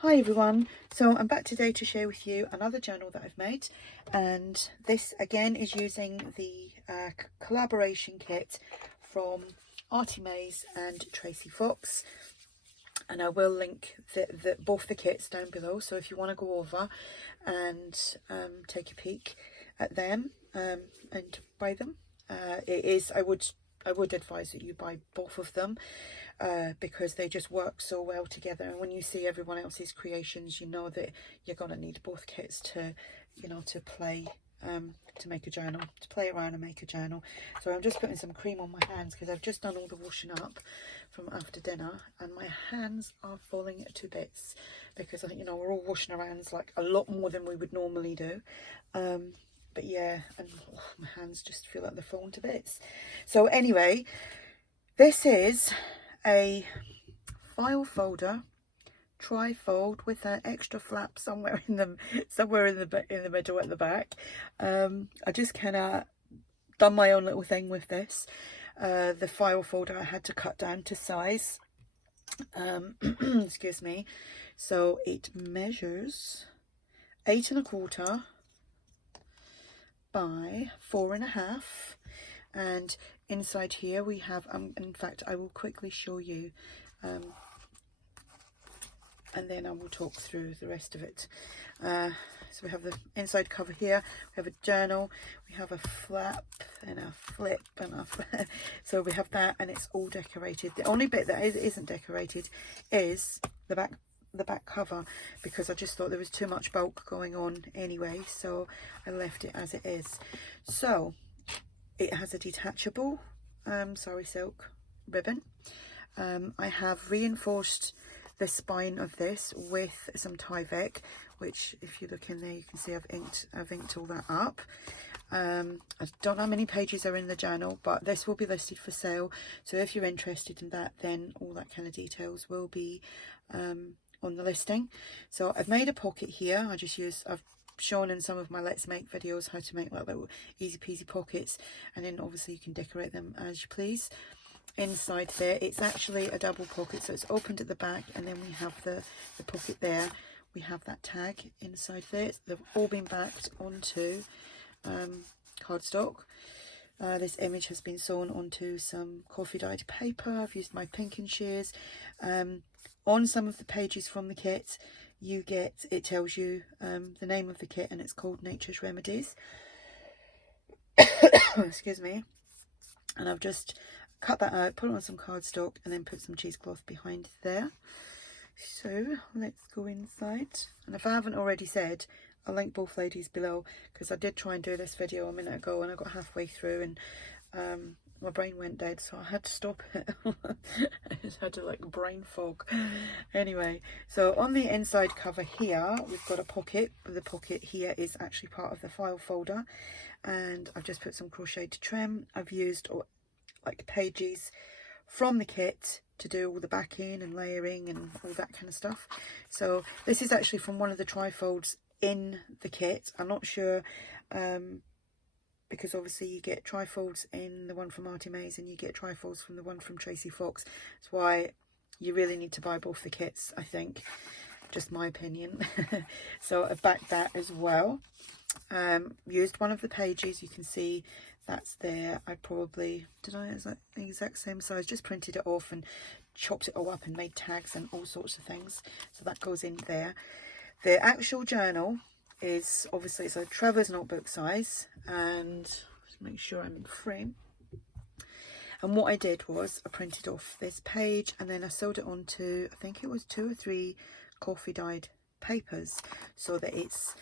Hi everyone, so I'm back today to share with you another journal that I've made, and this again is using the collaboration kit from ARTYmaze and Tracie Fox, and I will link both the kits down below, so if you want to go over and take a peek at them and buy them, I would advise that you buy both of them because they just work so well together, and when you see everyone else's creations, you know that you're going to need both kits to, you know, to play to make a journal, to play around and make a journal. So I'm just putting some cream on my hands because I've just done all the washing up from after dinner, and my hands are falling to bits because, you know, we're all washing our hands like a lot more than we would normally do. But yeah, and my hands just feel like they're falling to bits. So anyway, this is a file folder trifold with an extra flap somewhere in the middle at the back. I just kind of done my own little thing with this. The file folder I had to cut down to size. Excuse me. So it measures 8 1/4 by 4 1/2, and inside here we have in fact I will quickly show you and then I will talk through the rest of it. So we have the inside cover here, we have a journal, we have a flap and a flip and a so we have that, and it's all decorated. The only bit that isn't decorated is the back cover, because I just thought there was too much bulk going on anyway, so I left it as it is. So it has a detachable sari silk ribbon. I have reinforced the spine of this with some Tyvek, which if you look in there you can see I've inked all that up. I don't know how many pages are in the journal, but this will be listed for sale, so if you're interested in that, then all that kind of details will be on the listing. So I've made a pocket here. I've shown in some of my Let's Make videos how to make like little easy peasy pockets, and then obviously you can decorate them as you please. Inside there, it's actually a double pocket, so it's opened at the back, and then we have the pocket there. We have that tag inside there. They've all been backed onto cardstock. This image has been sewn onto some coffee dyed paper. I've used my pinking shears. On some of the pages from the kit, it tells you the name of the kit, and it's called Nature's Remedies. Excuse me. And I've just cut that out, put it on some cardstock, and then put some cheesecloth behind there. So let's go inside, and if I haven't already said, I'll link both ladies below, because I did try and do this video a minute ago and I got halfway through and my brain went dead, so I had to stop it. I just had to like brain fog. Anyway, so on the inside cover here we've got a pocket. The pocket here is actually part of the file folder, and I've just put some crocheted trim. I've used like pages from the kit to do all the backing and layering and all that kind of stuff. So this is actually from one of the trifolds in the kit. I'm not sure because obviously you get trifolds in the one from ARTYmaze and you get trifolds from the one from Tracie Fox. That's why you really need to buy both the kits, I think, just my opinion. So I've backed that as well. Used one of the pages, you can see that's there. Is that the exact same size? Just printed it off and chopped it all up and made tags and all sorts of things, so that goes in there. The actual journal is obviously, it's a traveller's notebook size, and just make sure I'm in frame. And what I did was I printed off this page, and then I sewed it onto, I think it was 2 or 3 coffee dyed papers, so that it's,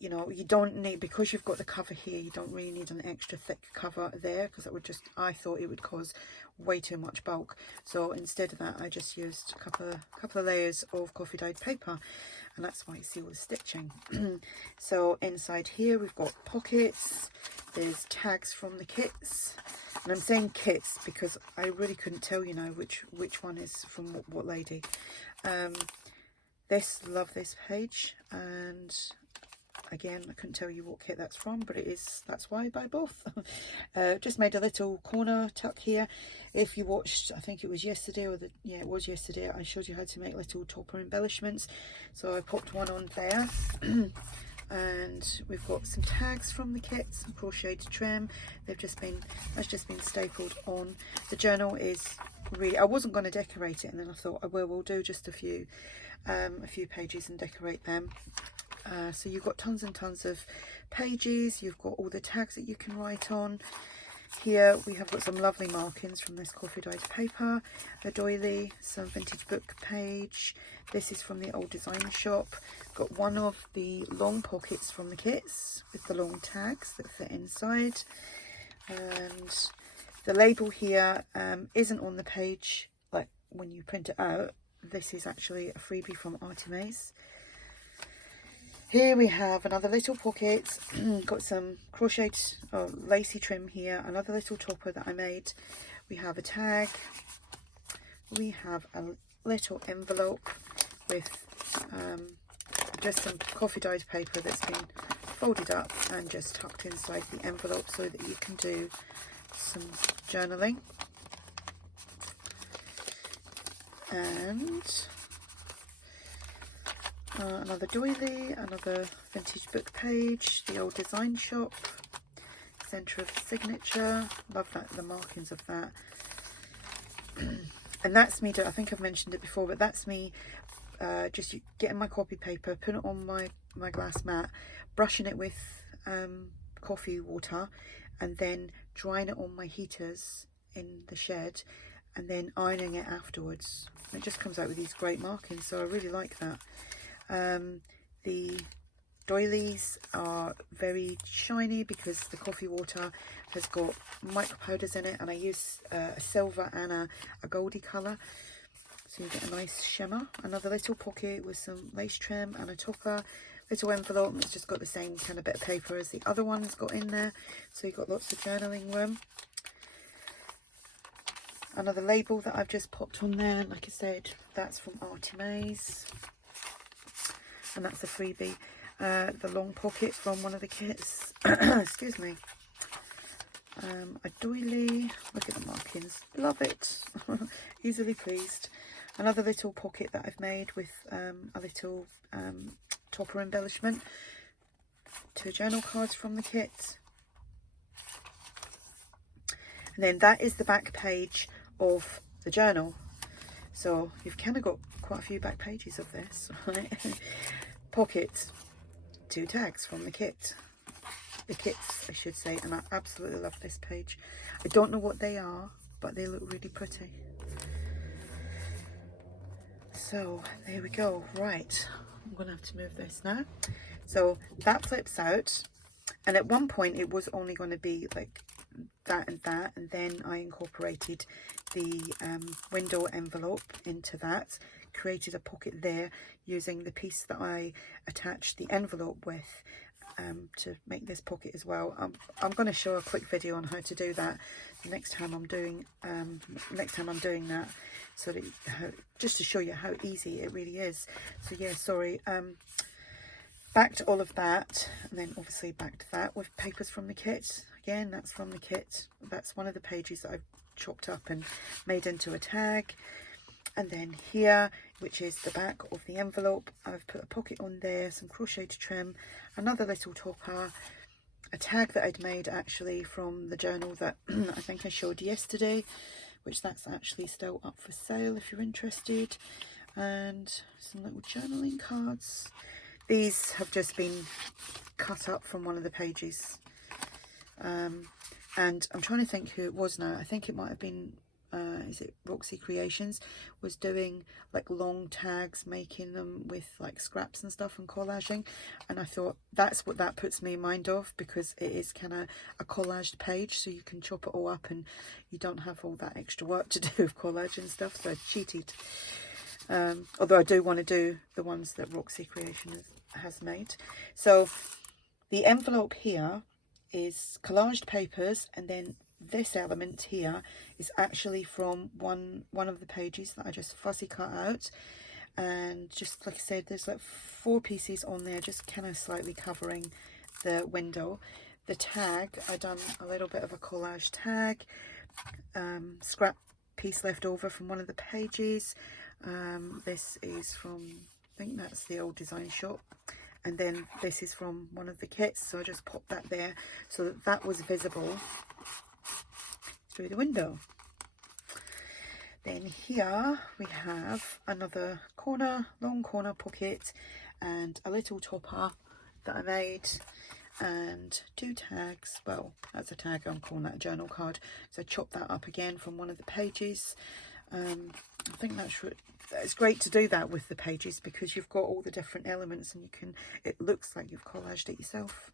you know, you don't need, because you've got the cover here, you don't really need an extra thick cover there, because it would just, I thought it would cause way too much bulk. So instead of that, I just used a couple of layers of coffee dyed paper, and that's why you see all the stitching. So inside here we've got pockets, there's tags from the kits, and I'm saying kits because I really couldn't tell you now which one is from what lady. Love this page, and Again, I couldn't tell you what kit that's from, but that's why I buy both. Just made a little corner tuck here. If you watched, I think it was yesterday, or yeah, it was yesterday, I showed you how to make little topper embellishments. So I popped one on there. And we've got some tags from the kit, some crocheted trim. That's just been stapled on. The journal is really, I wasn't going to decorate it, and then I thought we'll do just a few pages and decorate them. So you've got tons and tons of pages. You've got all the tags that you can write on. Here we have got some lovely markings from this coffee dyed paper, a doily, some vintage book page. This is from the old design shop. Got one of the long pockets from the kits with the long tags that fit inside. And the label here isn't on the page, like when you print it out. This is actually a freebie from ARTYmaze. Here we have another little pocket. Got some crocheted lacy trim here, another little topper that I made. We have a tag. We have a little envelope with just some coffee dyed paper that's been folded up and just tucked inside the envelope so that you can do some journaling. And another doily, another vintage book page, the old design shop, centre of signature. Love that, the markings of that. And that's me, I think I've mentioned it before, but that's me just getting my copy paper, putting it on my glass mat, brushing it with coffee water, and then drying it on my heaters in the shed, and then ironing it afterwards. It just comes out with these great markings, so I really like that. The doilies are very shiny because the coffee water has got micro powders in it, and I use a silver and a goldy colour, so you get a nice shimmer. Another little pocket with some lace trim and a topper. Little envelope that's just got the same kind of bit of paper as the other one's got in there, so you've got lots of journaling room. Another label that I've just popped on there, like I said, that's from ARTYmaze, and that's a freebie. The long pocket from one of the kits. Excuse me. A doily. Look at the markings. Love it. Easily pleased. Another little pocket that I've made with a little topper embellishment. 2 journal cards from the kit. And then that is the back page of the journal. So you've kind of got quite a few back pages of this, right? Pocket, 2 tags from the kits, I should say, and I absolutely love this page. I don't know what they are, but they look really pretty. So there we go. Right, I'm gonna have to move this now. So that flips out, and at one point it was only going to be like that, and then I incorporated the window envelope into that, created a pocket there using the piece that I attached the envelope with to make this pocket as well. I'm going to show a quick video on how to do that next time I'm doing that, so that just to show you how easy it really is. So yeah, sorry, back to all of that, and then obviously back to that with papers from the kit. Again, that's from the kit. That's one of the pages that I've chopped up and made into a tag. And then here, which is the back of the envelope, I've put a pocket on there, some crocheted trim, another little topper, a tag that I'd made actually from the journal that I think I showed yesterday, which that's actually still up for sale if you're interested, and some little journaling cards. These have just been cut up from one of the pages, and I'm trying to think who it was now. I think it might have been is it Roxy Creations, was doing like long tags, making them with like scraps and stuff and collaging, and I thought that's what that puts me in mind of, because it is kind of a collaged page, so you can chop it all up and you don't have all that extra work to do with collage and stuff, so I cheated. Although I do want to do the ones that Roxy Creations has made. So the envelope here is collaged papers, and then this element here is actually from one of the pages that I just fussy cut out, and just like I said, there's like 4 pieces on there, just kind of slightly covering the window. The tag, I done a little bit of a collage tag, scrap piece left over from one of the pages. This is from, I think that's the old design shop, and then this is from one of the kits, so I just popped that there so that that was visible through the window. Then here we have another corner, long corner pocket, and a little topper that I made, and 2 tags. Well, that's a tag, I'm calling that a journal card, so I chopped that up again from one of the pages. I think it's great to do that with the pages, because you've got all the different elements and it looks like you've collaged it yourself.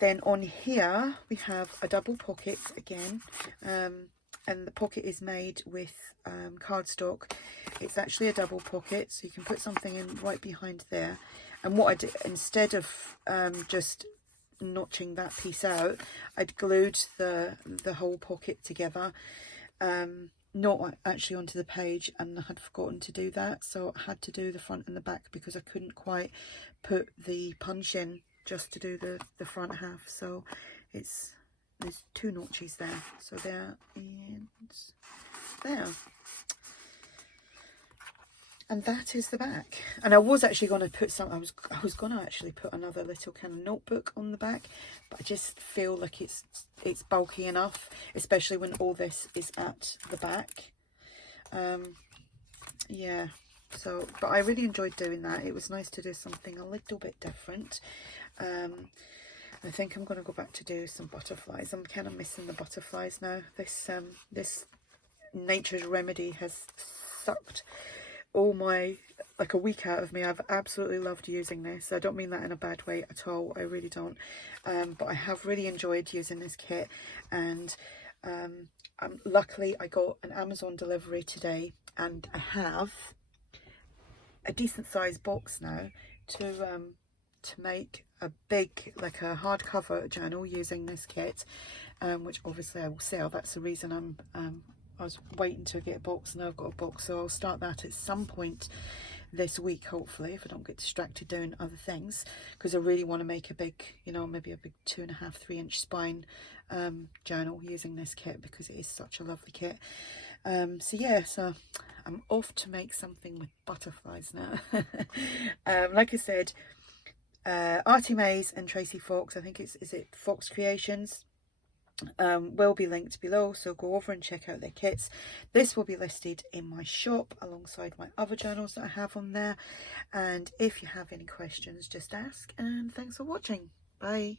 Then on here we have a double pocket again, and the pocket is made with cardstock. It's actually a double pocket, so you can put something in right behind there. And what I did, instead of just notching that piece out, I'd glued the whole pocket together, not actually onto the page, and I had forgotten to do that, so I had to do the front and the back because I couldn't quite put the punch in just to do the front half. So there's 2 notches there, so there and there, and that is the back. And I was actually going to put I was going to actually put another little kind of notebook on the back, but I just feel like it's bulky enough, especially when all this is at the back. Yeah, so, but I really enjoyed doing that. It was nice to do something a little bit different. I think I'm going to go back to do some butterflies. I'm kind of missing the butterflies now. This Nature's Remedy has sucked all my, like, a week out of me. I've absolutely loved using this. I don't mean that in a bad way at all. I really don't. But I have really enjoyed using this kit, and luckily I got an Amazon delivery today, and I have a decent sized box now to make a big, like a hardcover journal using this kit, which obviously I will sell. That's the reason I was waiting to get a box, and now I've got a box, so I'll start that at some point this week, hopefully, if I don't get distracted doing other things, because I really want to make a big, you know, maybe a big 2.5–3 inch spine journal using this kit, because it is such a lovely kit. So yeah, so I'm off to make something with butterflies now. Like I said, ARTYmaze and Tracie Fox, I think is it Fox Creations, will be linked below, so go over and check out their kits. This will be listed in my shop alongside my other journals that I have on there, and if you have any questions, just ask. And thanks for watching. Bye.